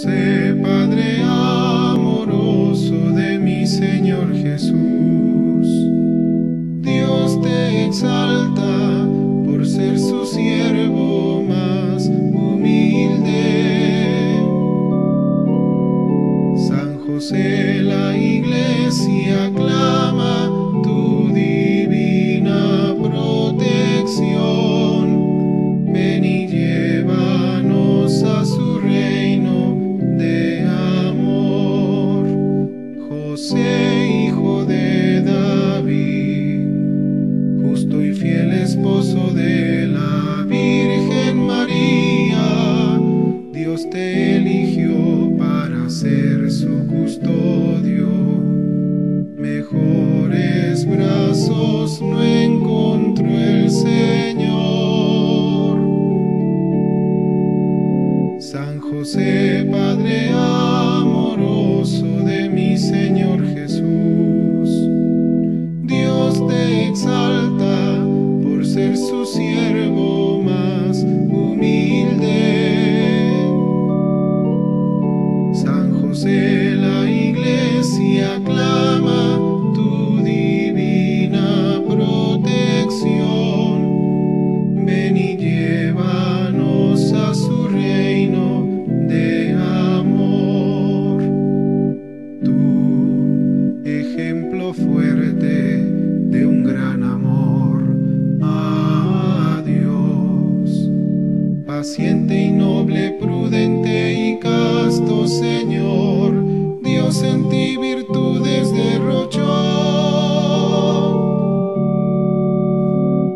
José, Padre amoroso de mi Señor Jesús, Dios te exalta por ser su siervo más humilde. San José, la Iglesia aclama tu divina protección. Ven y llévanos a su reino de amor. José, hijo de David, justo y fiel esposo de la Virgen María, Dios te eligió para ser su custodio. Mejores brazos no encontró el Señor. San José, Padre amoroso de mi Señor Jesús, Dios te exalta por ser su siervo más humilde. San José, la Iglesia aclama tu divina protección. Ven y llévanos a su reino de amor. Tu ejemplo fuerte de un gran amor a Dios, paciente y noble, prudente y casto Señor, Dios en ti virtudes derrochó.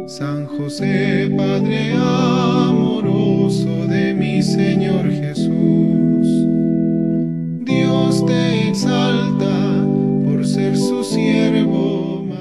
San José, Padre amoroso de mi Señor Jesús, Dios te exalta por ser su siervo más.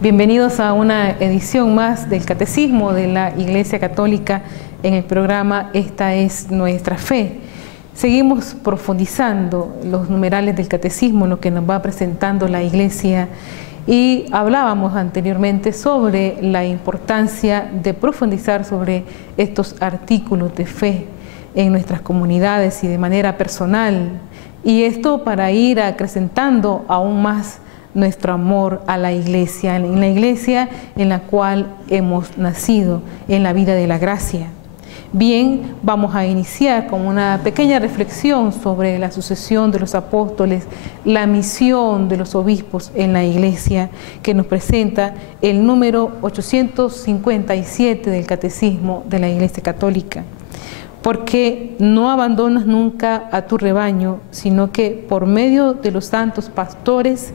Bienvenidos a una edición más del Catecismo de la Iglesia Católica en el programa Esta es nuestra fe. Seguimos profundizando los numerales del Catecismo, lo que nos va presentando la Iglesia, y hablábamos anteriormente sobre la importancia de profundizar sobre estos artículos de fe en nuestras comunidades y de manera personal, y esto para ir acrecentando aún más nuestro amor a la Iglesia, en la Iglesia en la cual hemos nacido, en la vida de la gracia. Bien, vamos a iniciar con una pequeña reflexión sobre la sucesión de los apóstoles, la misión de los obispos en la Iglesia, que nos presenta el número 857 del Catecismo de la Iglesia Católica. Porque no abandonas nunca a tu rebaño, sino que por medio de los santos pastores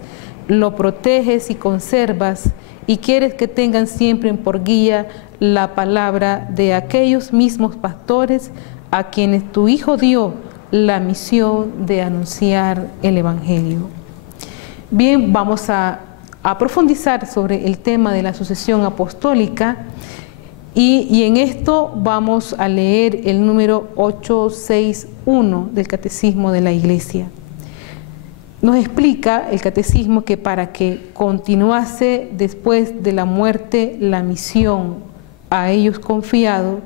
lo proteges y conservas, y quieres que tengan siempre por guía la palabra de aquellos mismos pastores a quienes tu Hijo dio la misión de anunciar el Evangelio. Bien, vamos a profundizar sobre el tema de la sucesión apostólica, y en esto vamos a leer el número 861 del Catecismo de la Iglesia. Nos explica el Catecismo que para que continuase después de la muerte la misión a ellos confiado,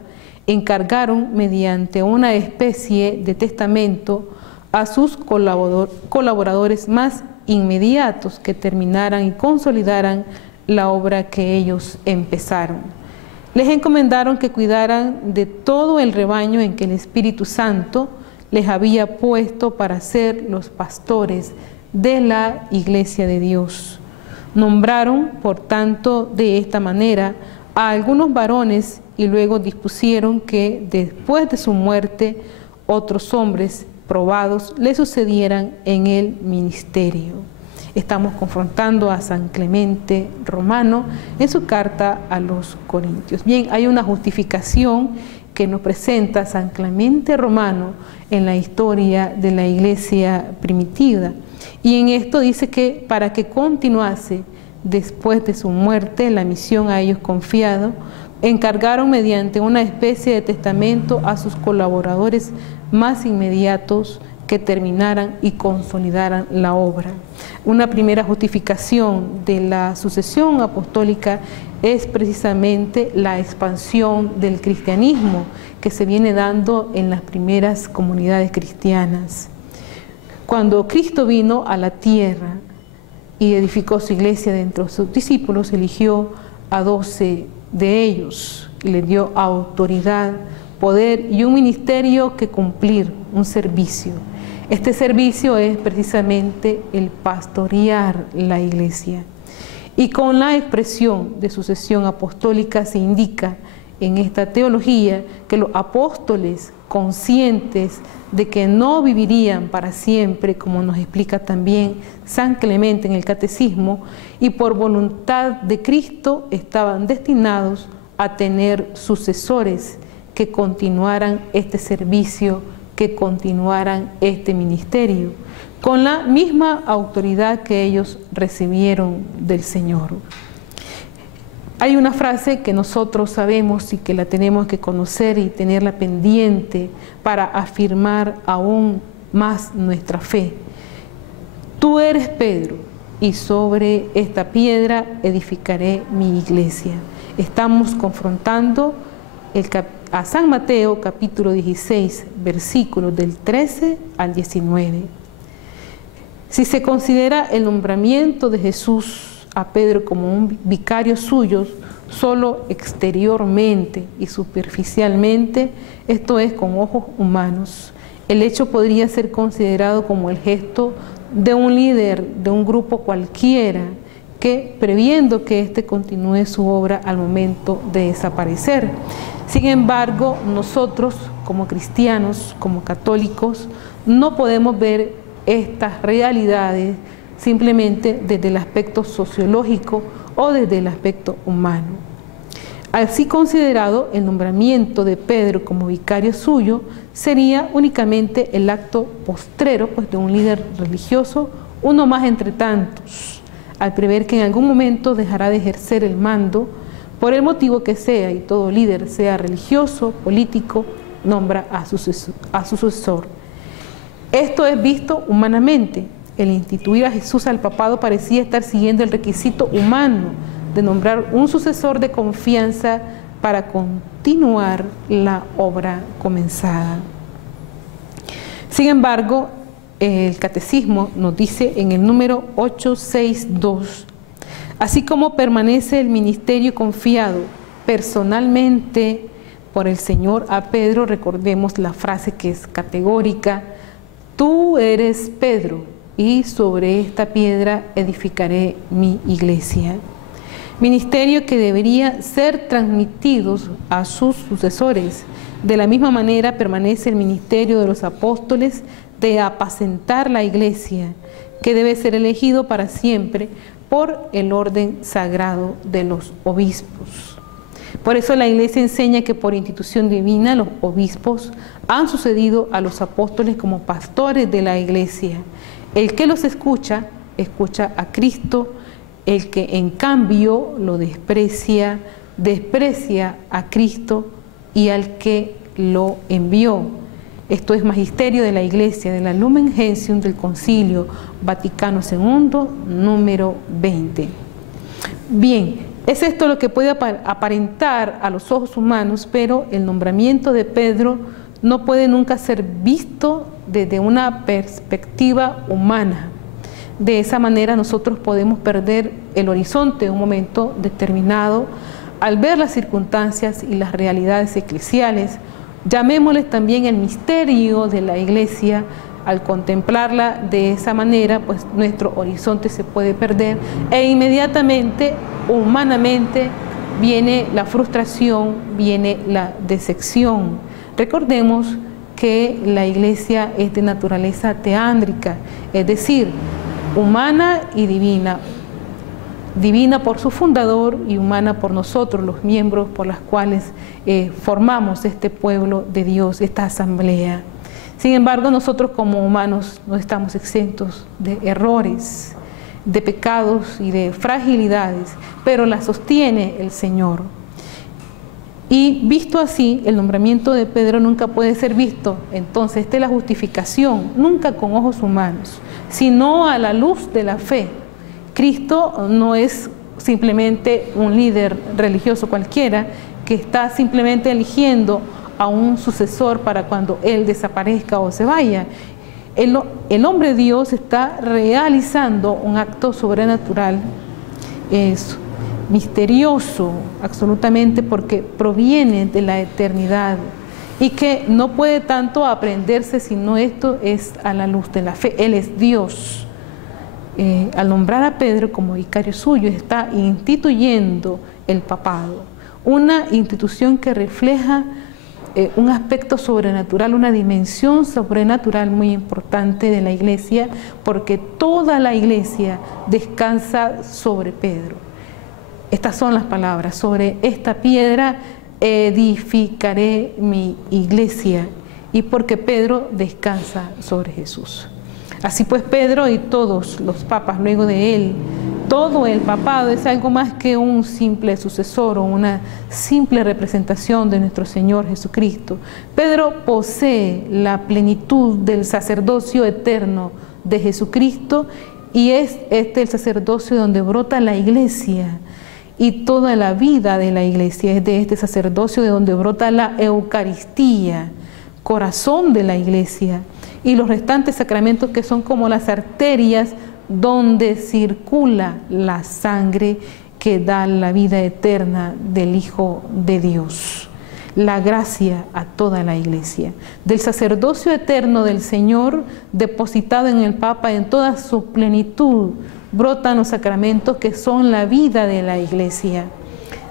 encargaron mediante una especie de testamento a sus colaboradores más inmediatos que terminaran y consolidaran la obra que ellos empezaron. Les encomendaron que cuidaran de todo el rebaño en que el Espíritu Santo les había puesto para ser los pastores de la Iglesia de Dios. Nombraron, por tanto, de esta manera a algunos varones y luego dispusieron que después de su muerte otros hombres probados le sucedieran en el ministerio. Estamos confrontando a San Clemente Romano en su carta a los Corintios. Bien, hay una justificación que nos presenta San Clemente Romano en la historia de la iglesia primitiva. Y en esto dice que para que continuase después de su muerte la misión a ellos confiado, encargaron mediante una especie de testamento a sus colaboradores más inmediatos que terminaran y consolidaran la obra. Una primera justificación de la sucesión apostólica es precisamente la expansión del cristianismo que se viene dando en las primeras comunidades cristianas. Cuando Cristo vino a la tierra y edificó su iglesia dentro de sus discípulos, eligió a 12 de ellos y les dio autoridad, poder y un ministerio que cumplir, un servicio. Este servicio es precisamente el pastorear la iglesia. Y con la expresión de sucesión apostólica se indica en esta teología que los apóstoles, conscientes de que no vivirían para siempre, como nos explica también San Clemente en el Catecismo, y por voluntad de Cristo estaban destinados a tener sucesores que continuaran este servicio, que continuaran este ministerio, con la misma autoridad que ellos recibieron del Señor. Hay una frase que nosotros sabemos y que la tenemos que conocer y tenerla pendiente para afirmar aún más nuestra fe. Tú eres Pedro, y sobre esta piedra edificaré mi iglesia. Estamos confrontando a San Mateo capítulo 16, versículos del 13 al 19. Si se considera el nombramiento de Jesús a Pedro como un vicario suyo, solo exteriormente y superficialmente, esto es con ojos humanos, el hecho podría ser considerado como el gesto de un líder de un grupo cualquiera que, previendo que éste continúe su obra al momento de desaparecer. Sin embargo, nosotros como cristianos, como católicos, no podemos ver estas realidades simplemente desde el aspecto sociológico o desde el aspecto humano. Así considerado, el nombramiento de Pedro como vicario suyo sería únicamente el acto postrero pues, de un líder religioso, uno más entre tantos, al prever que en algún momento dejará de ejercer el mando, por el motivo que sea, y todo líder, sea religioso, político, nombra a su sucesor. Esto es visto humanamente. El instituir a Jesús al papado parecía estar siguiendo el requisito humano de nombrar un sucesor de confianza para continuar la obra comenzada. Sin embargo, el Catecismo nos dice en el número 862, así como permanece el ministerio confiado personalmente por el Señor a Pedro, recordemos la frase que es categórica: tú eres Pedro, y sobre esta piedra edificaré mi iglesia. Ministerio que debería ser transmitido a sus sucesores. De la misma manera permanece el ministerio de los apóstoles de apacentar la iglesia, que debe ser elegido para siempre por el orden sagrado de los obispos. Por eso la iglesia enseña que por institución divina los obispos han sucedido a los apóstoles como pastores de la iglesia. El que los escucha, escucha a Cristo. El que en cambio lo desprecia, desprecia a Cristo y al que lo envió. Esto es magisterio de la Iglesia, de la Lumen Gentium del Concilio Vaticano II, número 20. Bien, es esto lo que puede aparentar a los ojos humanos, pero el nombramiento de Pedro no puede nunca ser visto desde una perspectiva humana. De esa manera nosotros podemos perder el horizonte en un momento determinado al ver las circunstancias y las realidades eclesiales. Llamémosles también el misterio de la Iglesia. Al contemplarla de esa manera, pues nuestro horizonte se puede perder e inmediatamente, humanamente, viene la frustración, viene la decepción. Recordemos que la iglesia es de naturaleza teándrica, es decir, humana y divina. Divina por su fundador y humana por nosotros, los miembros por los cuales formamos este pueblo de Dios, esta asamblea. Sin embargo, nosotros como humanos no estamos exentos de errores, de pecados y de fragilidades, pero la sostiene el Señor. Y visto así, el nombramiento de Pedro nunca puede ser visto, entonces esta es la justificación, nunca con ojos humanos, sino a la luz de la fe. Cristo no es simplemente un líder religioso cualquiera que está simplemente eligiendo a un sucesor para cuando Él desaparezca o se vaya. El hombre Dios está realizando un acto sobrenatural, es misterioso absolutamente, porque proviene de la eternidad y que no puede tanto aprenderse sino esto es a la luz de la fe. Él es Dios. Al nombrar a Pedro como vicario suyo está instituyendo el papado, una institución que refleja un aspecto sobrenatural, una dimensión sobrenatural muy importante de la iglesia, porque toda la iglesia descansa sobre Pedro. Estas son las palabras: sobre esta piedra edificaré mi iglesia, y porque Pedro descansa sobre Jesús. Así pues, Pedro y todos los papas luego de él, todo el papado es algo más que un simple sucesor o una simple representación de nuestro Señor Jesucristo. Pedro posee la plenitud del sacerdocio eterno de Jesucristo, y es este el sacerdocio donde brota la iglesia, y toda la vida de la iglesia es de este sacerdocio de donde brota la Eucaristía, corazón de la iglesia, y los restantes sacramentos que son como las arterias donde circula la sangre que da la vida eterna del Hijo de Dios. La gracia a toda la iglesia. Del sacerdocio eterno del Señor, depositado en el Papa en toda su plenitud, brotan los sacramentos que son la vida de la iglesia.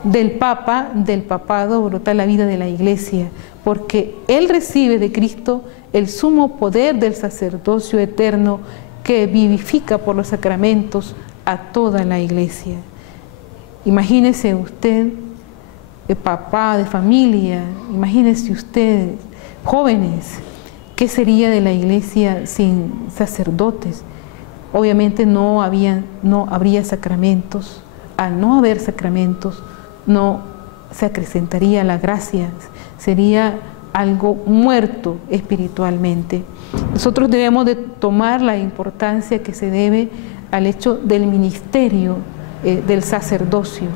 Del Papa, del papado, brota la vida de la iglesia, porque Él recibe de Cristo el sumo poder del sacerdocio eterno que vivifica por los sacramentos a toda la iglesia. Imagínese usted, papá de familia, imagínese usted, jóvenes, ¿qué sería de la iglesia sin sacerdotes? Obviamente no habría sacramentos. Al no haber sacramentos, no se acrecentaría la gracia, sería algo muerto espiritualmente. Nosotros debemos de tomar la importancia que se debe al hecho del ministerio del sacerdocio.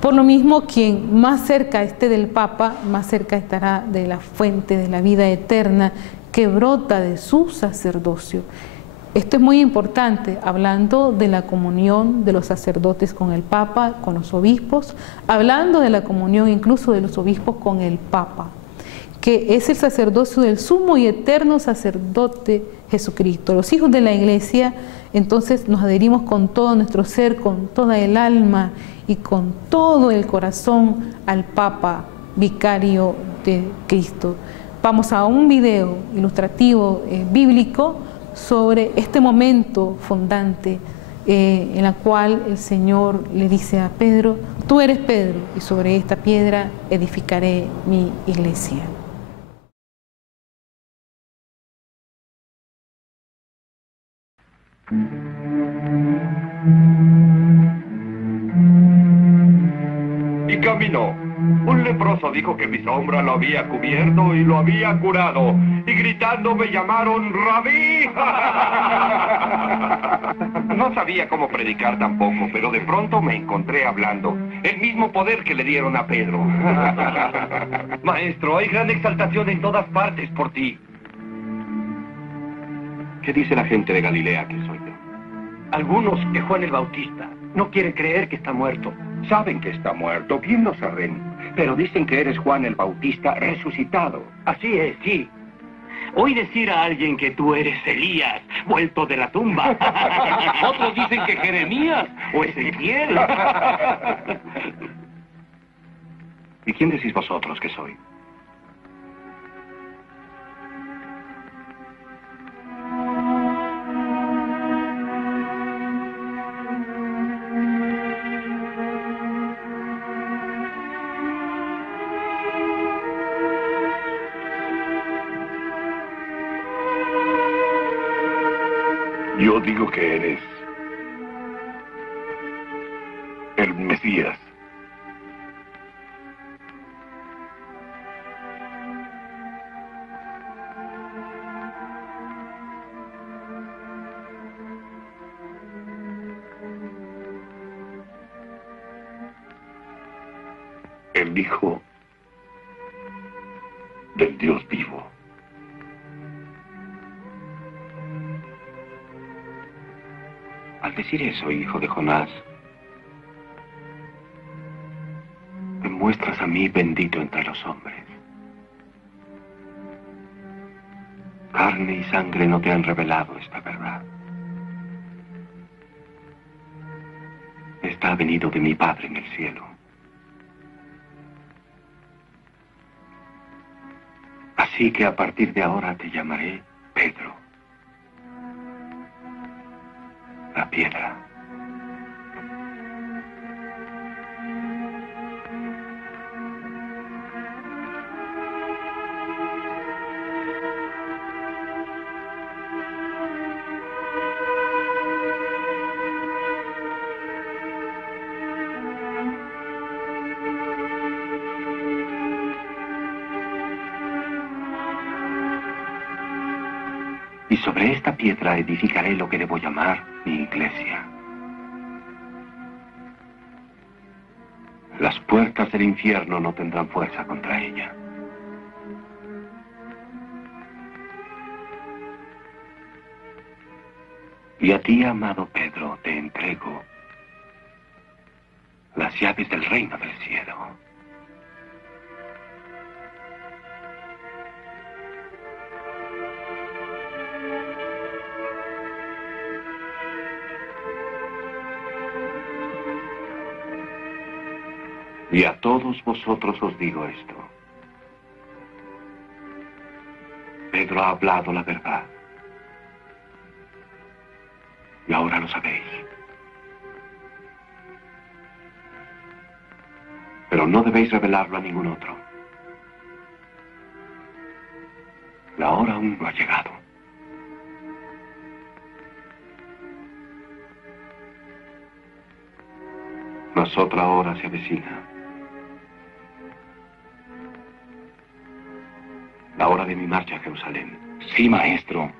Por lo mismo, quien más cerca esté del Papa, más cerca estará de la fuente de la vida eterna que brota de su sacerdocio. Esto es muy importante, hablando de la comunión de los sacerdotes con el Papa, con los obispos, hablando de la comunión incluso de los obispos con el Papa, que es el sacerdocio del sumo y eterno sacerdote Jesucristo. Los hijos de la iglesia, entonces, nos adherimos con todo nuestro ser, con toda el alma y con todo el corazón al Papa, vicario de Cristo. Vamos a un video ilustrativo bíblico sobre este momento fundante en la cual el Señor le dice a Pedro: tú eres Pedro, y sobre esta piedra edificaré mi iglesia. Y caminó. Un leproso dijo que mi sombra lo había cubierto y lo había curado. Y gritando me llamaron Rabí. No sabía cómo predicar tampoco, pero de pronto me encontré hablando. El mismo poder que le dieron a Pedro. Maestro, hay gran exaltación en todas partes por ti. ¿Qué dice la gente de Galilea que soy yo? Algunos que Juan el Bautista no quiere creer que está muerto. Saben que está muerto, bien lo saben. Pero dicen que eres Juan el Bautista resucitado. Así es, sí. Oí decir a alguien que tú eres Elías, vuelto de la tumba. Otros dicen que Jeremías o Ezequiel. ¿Y quién decís vosotros que soy? Yo digo que eres el Mesías. El Hijo del Dios vivo. Al decir eso, hijo de Jonás, me muestras a mí bendito entre los hombres. Carne y sangre no te han revelado esta verdad. Esta ha venido de mi Padre en el cielo. Así que a partir de ahora te llamaré Pedro. La piedra. Y sobre esta piedra edificaré lo que debo llamar mi iglesia. Las puertas del infierno no tendrán fuerza contra ella. Y a ti, amado Pedro, te entrego las llaves del reino del cielo. Y a todos vosotros os digo esto. Pedro ha hablado la verdad. Y ahora lo sabéis. Pero no debéis revelarlo a ningún otro. La hora aún no ha llegado. Mas otra hora se avecina. La hora de mi marcha a Jerusalén. Sí, maestro.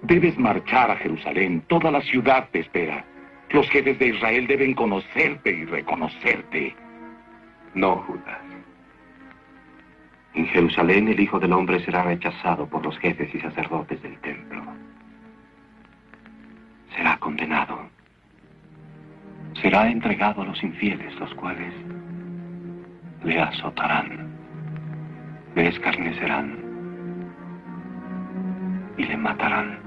Debes marchar a Jerusalén. Toda la ciudad te espera. Los jefes de Israel deben conocerte y reconocerte. No, Judas. En Jerusalén el Hijo del Hombre será rechazado por los jefes y sacerdotes del templo. Será condenado. Será entregado a los infieles, los cuales le azotarán, le escarnecerán y le matarán.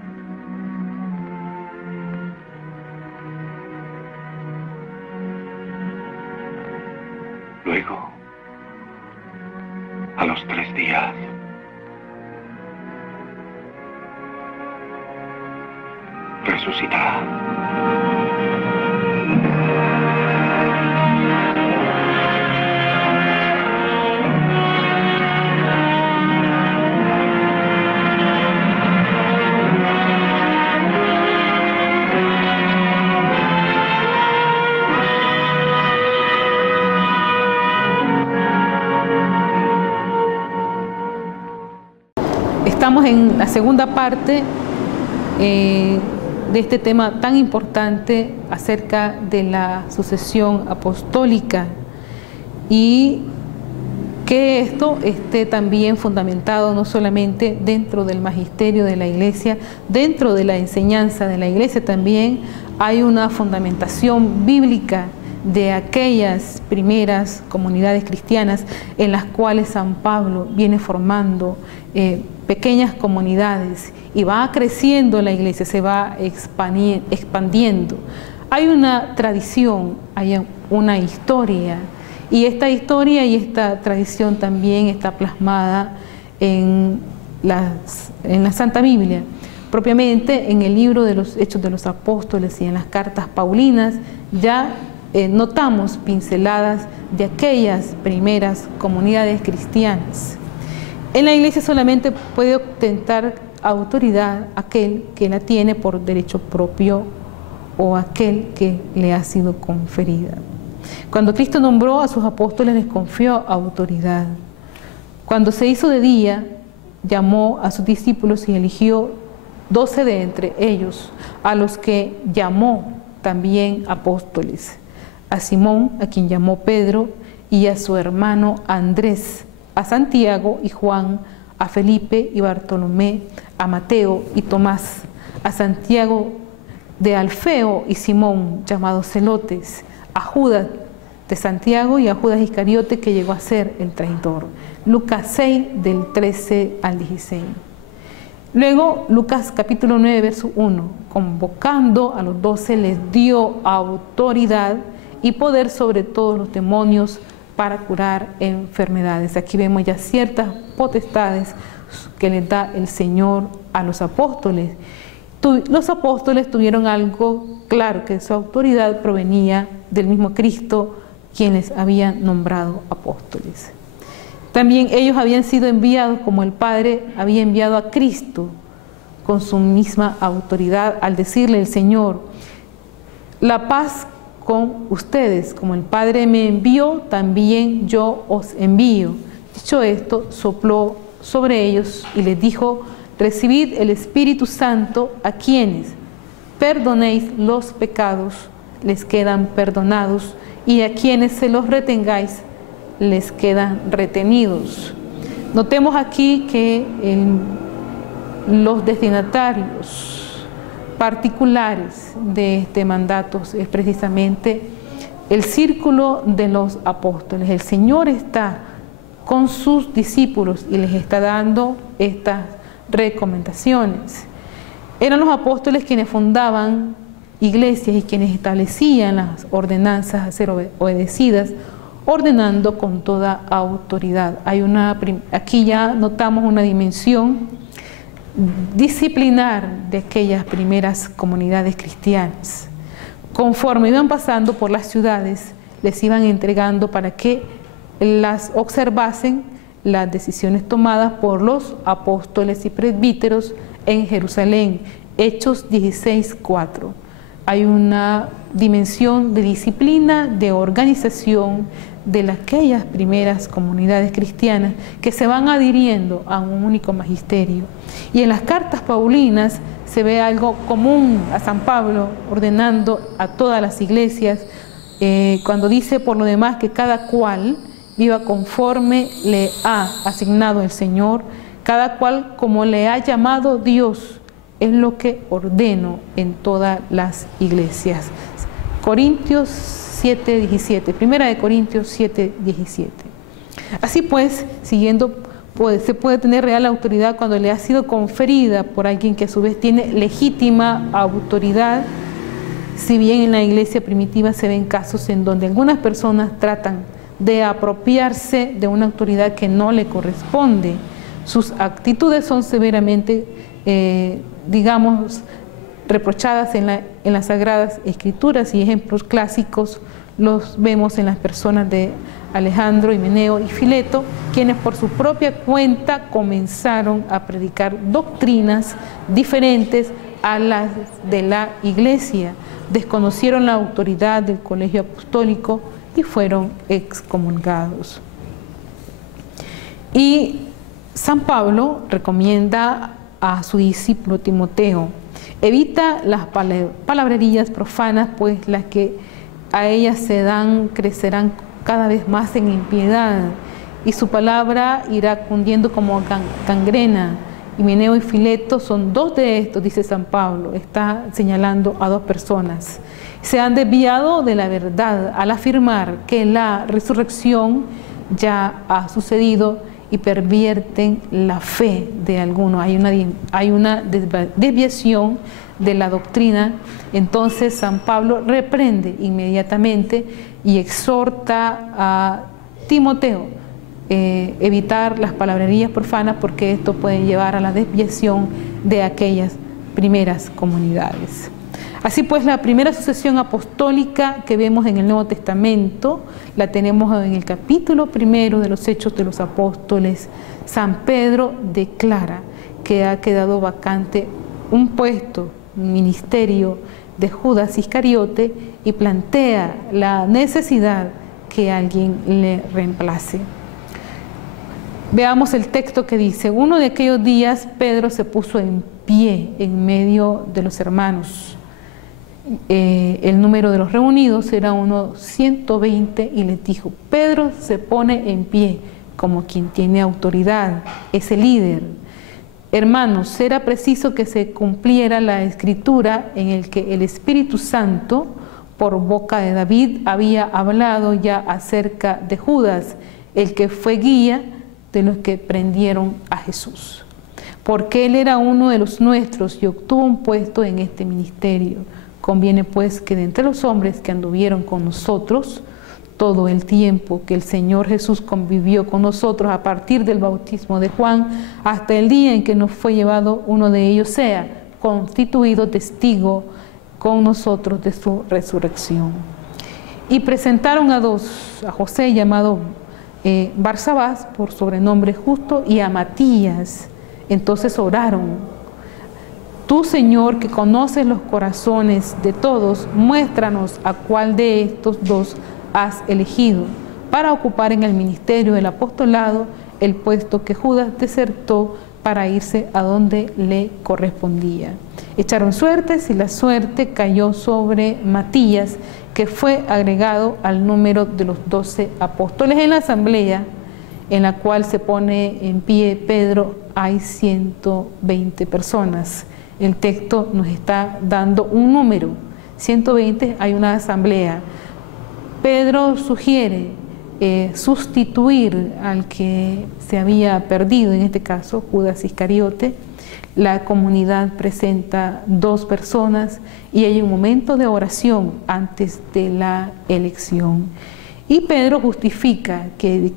Luego, a los 3 días, resucitará. Estamos en la segunda parte de este tema tan importante acerca de la sucesión apostólica y que esto esté también fundamentado no solamente dentro del magisterio de la Iglesia, dentro de la enseñanza de la Iglesia también hay una fundamentación bíblica de aquellas primeras comunidades cristianas en las cuales San Pablo viene formando pequeñas comunidades y va creciendo la iglesia, se va expandiendo. Hay una tradición, hay una historia, y esta historia y esta tradición también está plasmada en la Santa Biblia, propiamente en el libro de los Hechos de los Apóstoles y en las cartas paulinas. Ya notamos pinceladas de aquellas primeras comunidades cristianas. En la iglesia solamente puede ostentar autoridad aquel que la tiene por derecho propio o aquel que le ha sido conferida. Cuando Cristo nombró a sus apóstoles, les confió autoridad. Cuando se hizo de día, llamó a sus discípulos y eligió 12 de entre ellos, a los que llamó también apóstoles: a Simón, a quien llamó Pedro, y a su hermano Andrés, a Santiago y Juan, a Felipe y Bartolomé, a Mateo y Tomás, a Santiago de Alfeo y Simón, llamados Celotes, a Judas de Santiago y a Judas Iscariote, que llegó a ser el traidor. Lucas 6, del 13 al 16. Luego, Lucas capítulo 9, verso 1, convocando a los 12, les dio autoridad y poder sobre todos los demonios para curar enfermedades. Aquí vemos ya ciertas potestades que les da el Señor a los apóstoles. Los apóstoles tuvieron algo claro, que su autoridad provenía del mismo Cristo, quien les había nombrado apóstoles. También ellos habían sido enviados como el Padre había enviado a Cristo, con su misma autoridad, al decirle el Señor: la paz con ustedes, como el Padre me envió, también yo os envío. Dicho esto, sopló sobre ellos y les dijo: recibid el Espíritu Santo. A quienes perdonéis los pecados, les quedan perdonados, y a quienes se los retengáis, les quedan retenidos. Notemos aquí que los destinatarios particulares de este mandato es precisamente el círculo de los apóstoles. El Señor está con sus discípulos y les está dando estas recomendaciones. Eran los apóstoles quienes fundaban iglesias y quienes establecían las ordenanzas a ser obedecidas, ordenando con toda autoridad. Aquí ya notamos una dimensión disciplinar de aquellas primeras comunidades cristianas. Conforme iban pasando por las ciudades, les iban entregando para que las observasen las decisiones tomadas por los apóstoles y presbíteros en Jerusalén. Hechos 16:4. Hay una dimensión de disciplina, de organización de aquellas primeras comunidades cristianas que se van adhiriendo a un único magisterio. Y en las cartas paulinas se ve algo común a San Pablo ordenando a todas las iglesias, cuando dice por lo demás que cada cual viva conforme le ha asignado el Señor, cada cual como le ha llamado Dios, es lo que ordeno en todas las iglesias. Corintios 7:17, Primera de Corintios 7:17. Así pues, siguiendo, se puede tener real autoridad cuando le ha sido conferida por alguien que a su vez tiene legítima autoridad. Si bien en la iglesia primitiva se ven casos en donde algunas personas tratan de apropiarse de una autoridad que no le corresponde, sus actitudes son severamente reprochadas en las Sagradas Escrituras, y ejemplos clásicos los vemos en las personas de Alejandro, Himeneo y Fileto, quienes por su propia cuenta comenzaron a predicar doctrinas diferentes a las de la Iglesia, desconocieron la autoridad del colegio apostólico y fueron excomulgados. Y San Pablo recomienda a su discípulo Timoteo: evita las palabrerías profanas, pues las que a ellas se dan crecerán cada vez más en impiedad, y su palabra irá cundiendo como gangrena, Himeneo y Fileto son dos de estos, dice San Pablo, está señalando a dos personas. Se han desviado de la verdad al afirmar que la resurrección ya ha sucedido y pervierten la fe de algunos. Hay una desviación de la doctrina. Entonces San Pablo reprende inmediatamente y exhorta a Timoteo evitar las palabrerías profanas, porque esto puede llevar a la desviación de aquellas primeras comunidades. Así pues, la primera sucesión apostólica que vemos en el Nuevo Testamento la tenemos en el capítulo 1 de los Hechos de los Apóstoles. San Pedro declara que ha quedado vacante un puesto, un ministerio de Judas Iscariote, y plantea la necesidad que alguien le reemplace. Veamos el texto que dice: uno de aquellos días Pedro se puso en pie en medio de los hermanos. El número de los reunidos era unos 120 y les dijo: Pedro se pone en pie como quien tiene autoridad, es el líder. Hermanos, era preciso que se cumpliera la escritura en el que el Espíritu Santo, por boca de David, había hablado ya acerca de Judas, el que fue guía de los que prendieron a Jesús. Porque él era uno de los nuestros y obtuvo un puesto en este ministerio. Conviene pues que de entre los hombres que anduvieron con nosotros todo el tiempo que el Señor Jesús convivió con nosotros a partir del bautismo de Juan hasta el día en que nos fue llevado, uno de ellos sea constituido testigo con nosotros de su resurrección. Y presentaron a dos, a José llamado Barsabás por sobrenombre Justo, y a Matías. Entonces oraron: Tú, Señor, que conoces los corazones de todos, muéstranos a cuál de estos dos has elegido para ocupar en el ministerio del apostolado el puesto que Judas desertó para irse a donde le correspondía. Echaron suertes y la suerte cayó sobre Matías, que fue agregado al número de los 12 apóstoles. En la asamblea en la cual se pone en pie Pedro hay 120 personas. El texto nos está dando un número, 120, hay una asamblea. Pedro sugiere sustituir al que se había perdido, en este caso Judas Iscariote. La comunidad presenta 2 personas y hay un momento de oración antes de la elección. Y Pedro justifica que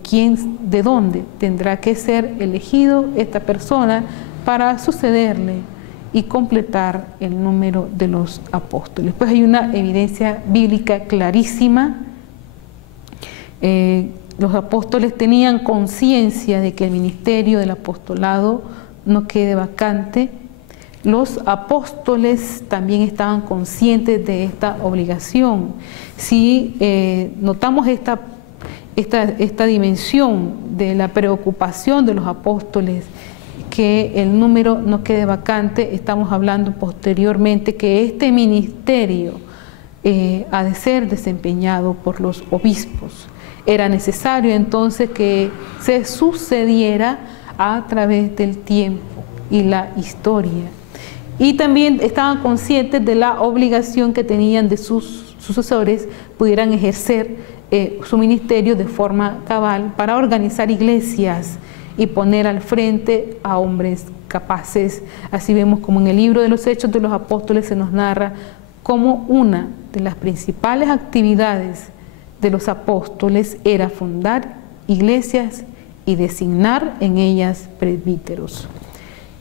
de dónde tendrá que ser elegido esta persona para sucederle y completar el número de los apóstoles. Pues hay una evidencia bíblica clarísima. Los apóstoles tenían conciencia de que el ministerio del apostolado no quede vacante. Los apóstoles también estaban conscientes de esta obligación. Si notamos esta dimensión de la preocupación de los apóstoles, que el número no quede vacante, estamos hablando posteriormente que este ministerio ha de ser desempeñado por los obispos. Era necesario entonces que se sucediera a través del tiempo y la historia. Y también estaban conscientes de la obligación que tenían de sus sucesores pudieran ejercer su ministerio de forma cabal para organizar iglesias y poner al frente a hombres capaces. Así vemos como en el libro de los Hechos de los Apóstoles se nos narra como una de las principales actividades de los apóstoles era fundar iglesias y designar en ellas presbíteros.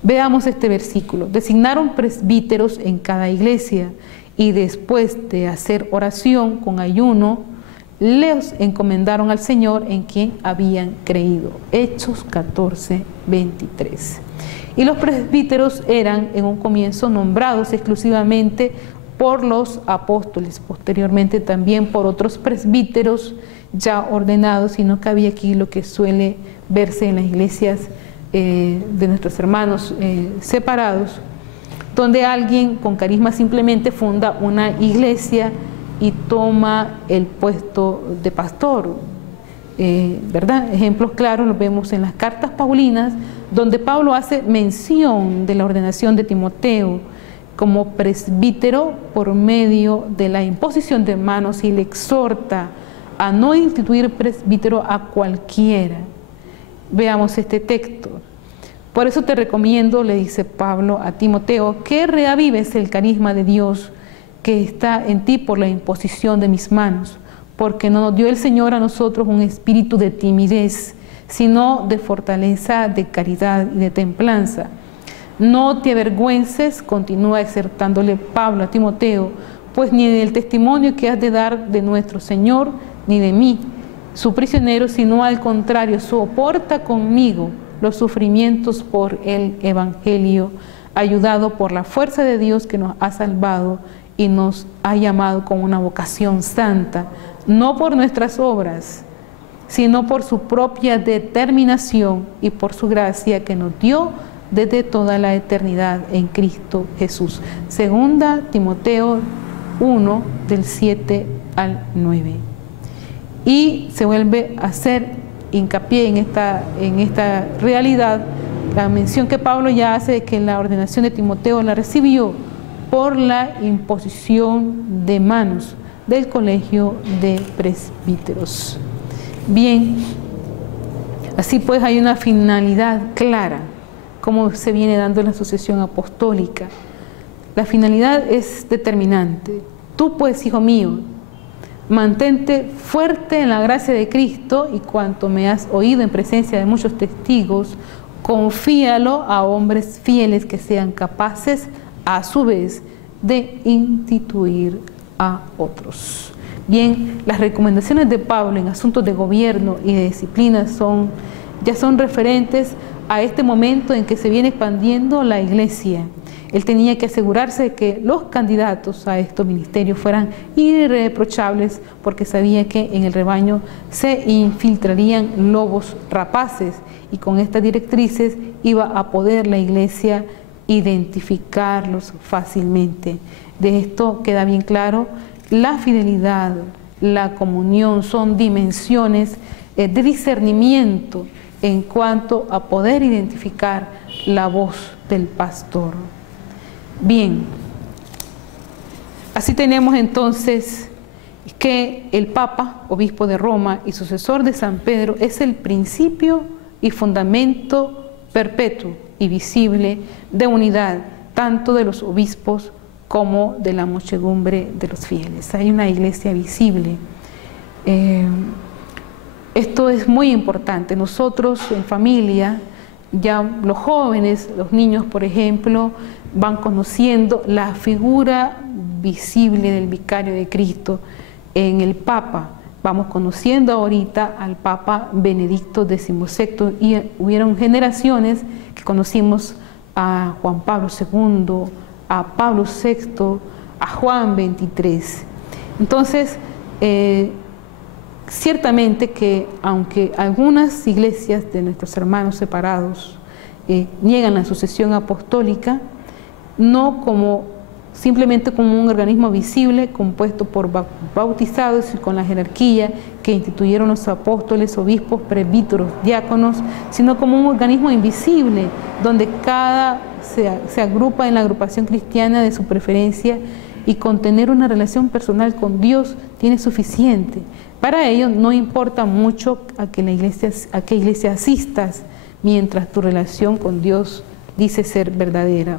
Veamos este versículo. Designaron presbíteros en cada iglesia y después de hacer oración con ayuno, les encomendaron al Señor en quien habían creído. Hechos 14, 23. Y los presbíteros eran en un comienzo nombrados exclusivamente por los apóstoles, posteriormente también por otros presbíteros ya ordenados, sino que había aquí lo que suele verse en las iglesias de nuestros hermanos separados, donde alguien con carisma simplemente funda una iglesia y toma el puesto de pastor. ¿verdad? Ejemplos claros los vemos en las cartas paulinas, donde Pablo hace mención de la ordenación de Timoteo como presbítero por medio de la imposición de manos, y le exhorta a no instituir presbítero a cualquiera. Veamos este texto. Por eso te recomiendo, le dice Pablo a Timoteo, que reavives el carisma de Dios que está en ti por la imposición de mis manos, porque no nos dio el Señor a nosotros un espíritu de timidez, sino de fortaleza, de caridad y de templanza. No te avergüences, continúa exhortándole Pablo a Timoteo, pues ni del testimonio que has de dar de nuestro Señor, ni de mí, su prisionero, sino al contrario, soporta conmigo los sufrimientos por el Evangelio, ayudado por la fuerza de Dios que nos ha salvado y nos ha llamado con una vocación santa, no por nuestras obras, sino por su propia determinación y por su gracia que nos dio desde toda la eternidad en Cristo Jesús. Segunda Timoteo 1, del 7 al 9. Y se vuelve a hacer hincapié en esta realidad, la mención que Pablo ya hace de que la ordenación de Timoteo la recibió por la imposición de manos del colegio de presbíteros. Bien, así pues hay una finalidad clara, como se viene dando en la sucesión apostólica. La finalidad es determinante. Tú pues, hijo mío, mantente fuerte en la gracia de Cristo, y cuanto me has oído en presencia de muchos testigos, confíalo a hombres fieles que sean capaces a su vez de instituir a otros. Bien, las recomendaciones de Pablo en asuntos de gobierno y de disciplina ya son referentes a este momento en que se viene expandiendo la iglesia. Él tenía que asegurarse de que los candidatos a estos ministerios fueran irreprochables, porque sabía que en el rebaño se infiltrarían lobos rapaces, y con estas directrices iba a poder la iglesia identificarlos fácilmente. De esto queda bien claro, la fidelidad, la comunión son dimensiones de discernimiento en cuanto a poder identificar la voz del pastor. Bien, así tenemos entonces que el Papa, obispo de Roma y sucesor de San Pedro, es el principio y fundamento perpetuo y visible de unidad, tanto de los obispos como de la muchedumbre de los fieles. Hay una iglesia visible. Esto es muy importante. Nosotros en familia, ya los jóvenes, los niños, por ejemplo, van conociendo la figura visible del vicario de Cristo en el Papa. Vamos conociendo ahorita al Papa Benedicto XVI, y hubieron generaciones que conocimos a Juan Pablo II, a Pablo VI, a Juan XXIII. Entonces, ciertamente que aunque algunas iglesias de nuestros hermanos separados niegan la sucesión apostólica, no simplemente como un organismo visible compuesto por bautizados y con la jerarquía que instituyeron los apóstoles, obispos, presbíteros, diáconos, sino como un organismo invisible donde cada se agrupa en la agrupación cristiana de su preferencia, y con tener una relación personal con Dios tiene suficiente. Para ello no importa mucho a qué iglesia asistas, mientras tu relación con Dios dice ser verdadera.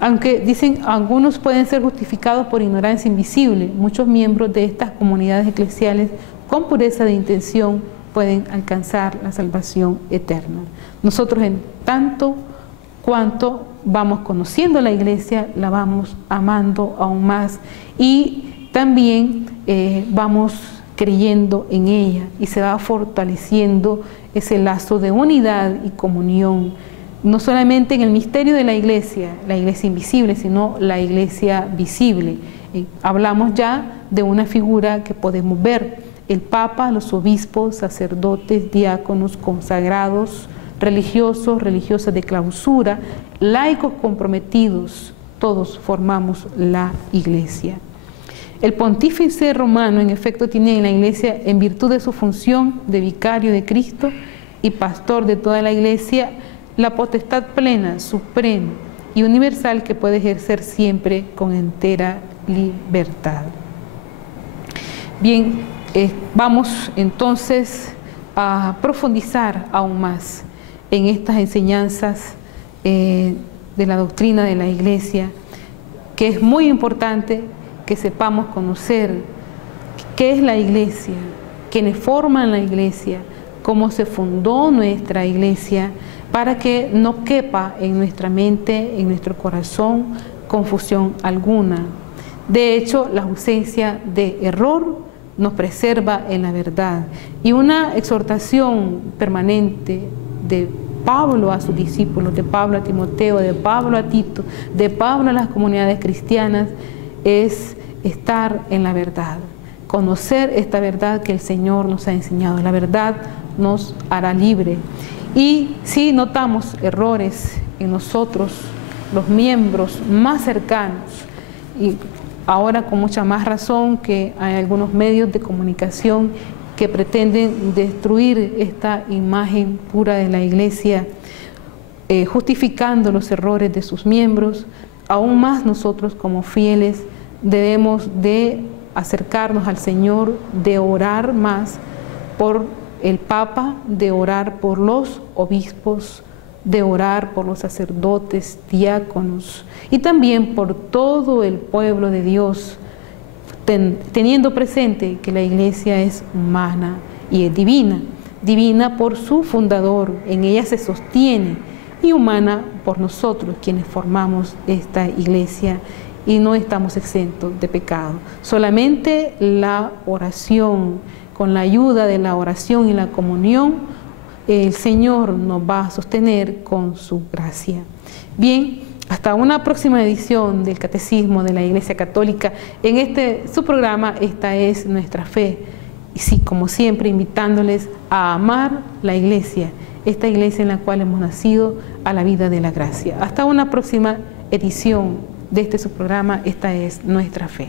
Aunque dicen, algunos pueden ser justificados por ignorancia invisible, muchos miembros de estas comunidades eclesiales con pureza de intención pueden alcanzar la salvación eterna. Nosotros, en tanto cuanto vamos conociendo la iglesia, la vamos amando aún más, y también vamos creyendo en ella, y se va fortaleciendo ese lazo de unidad y comunión, no solamente en el misterio de la iglesia invisible, sino la iglesia visible. Hablamos ya de una figura que podemos ver: el Papa, los obispos, sacerdotes, diáconos, consagrados, religiosos, religiosas de clausura, laicos comprometidos, todos formamos la iglesia. El pontífice romano, en efecto, tiene en la Iglesia, en virtud de su función de vicario de Cristo y pastor de toda la Iglesia, la potestad plena, suprema y universal que puede ejercer siempre con entera libertad. Bien, vamos entonces a profundizar aún más en estas enseñanzas de la doctrina de la Iglesia, que es muy importante que sepamos conocer qué es la Iglesia, quiénes forman la Iglesia, cómo se fundó nuestra Iglesia, para que no quepa en nuestra mente, en nuestro corazón, confusión alguna. De hecho, la ausencia de error nos preserva en la verdad. Y una exhortación permanente de Pablo a sus discípulos, de Pablo a Timoteo, de Pablo a Tito, de Pablo a las comunidades cristianas, es estar en la verdad, conocer esta verdad que el Señor nos ha enseñado. La verdad nos hará libre. Y si notamos errores en nosotros, los miembros más cercanos, y ahora con mucha más razón que hay algunos medios de comunicación que pretenden destruir esta imagen pura de la Iglesia, justificando los errores de sus miembros, aún más nosotros como fieles debemos de acercarnos al Señor, de orar más por el Papa, de orar por los obispos, de orar por los sacerdotes, diáconos y también por todo el pueblo de Dios, teniendo presente que la Iglesia es humana y es divina, divina por su fundador, en ella se sostiene, y humana por nosotros quienes formamos esta Iglesia y no estamos exentos de pecado. Solamente la oración, con la ayuda de la oración y la comunión, el Señor nos va a sostener con su gracia. Bien, hasta una próxima edición del Catecismo de la Iglesia Católica. En su programa, Esta es nuestra fe. Y sí, como siempre, invitándoles a amar la Iglesia, esta Iglesia en la cual hemos nacido a la vida de la gracia. Hasta una próxima edición de su programa, Esta es nuestra fe.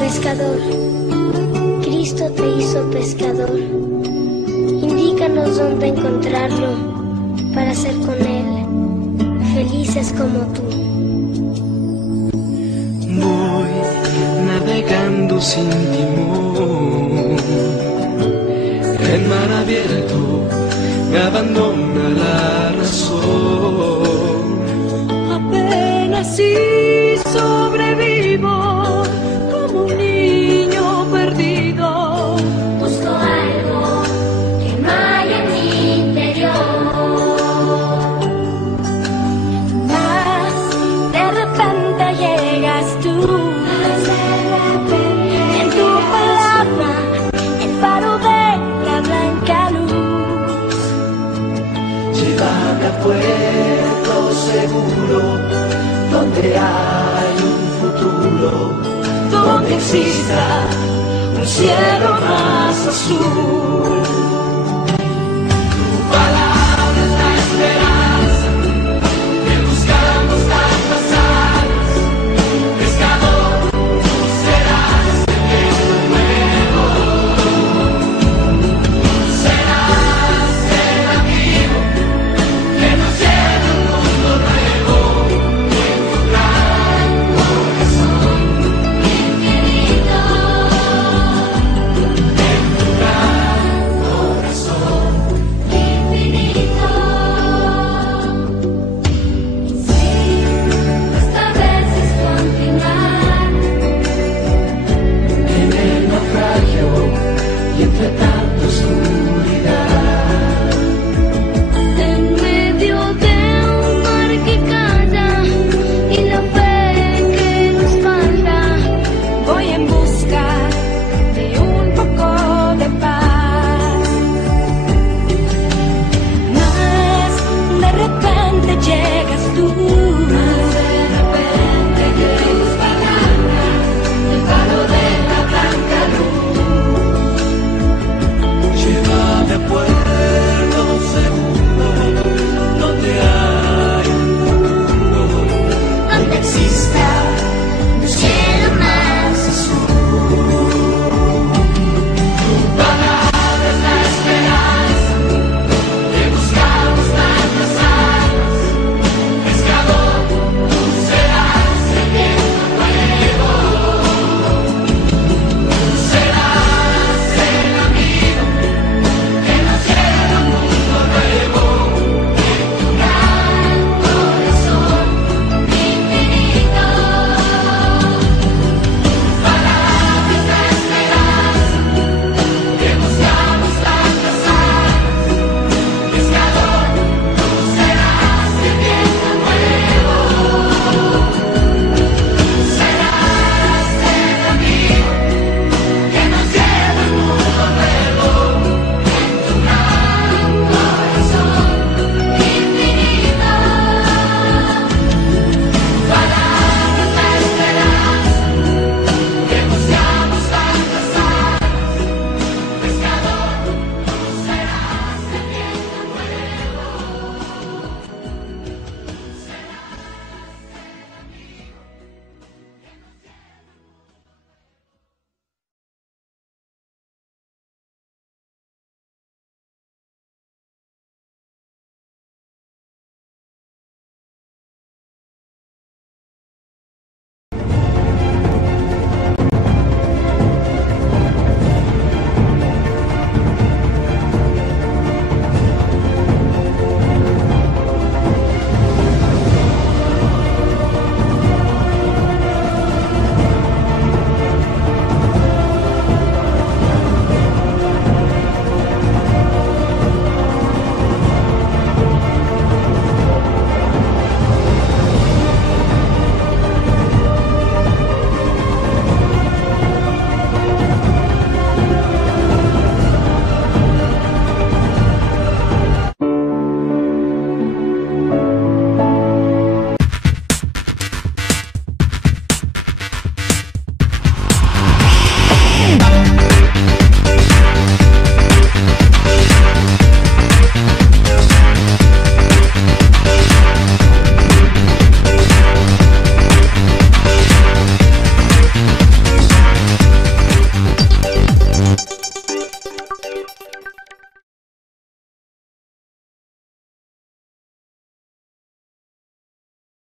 Pescador, Cristo te hizo pescador. Indícanos dónde encontrarlo para ser con Él felices como tú. Voy navegando sin timón, el mar abierto me abandona la razón. Apenas si sobrevivo como un niño perdido. Busco algo que no hay en mi interior. Mas de repente llegas tú. En tu palabra, el faro de la blanca luz. Llévame a puerto seguro, donde hay un futuro, donde exista un cielo más azul.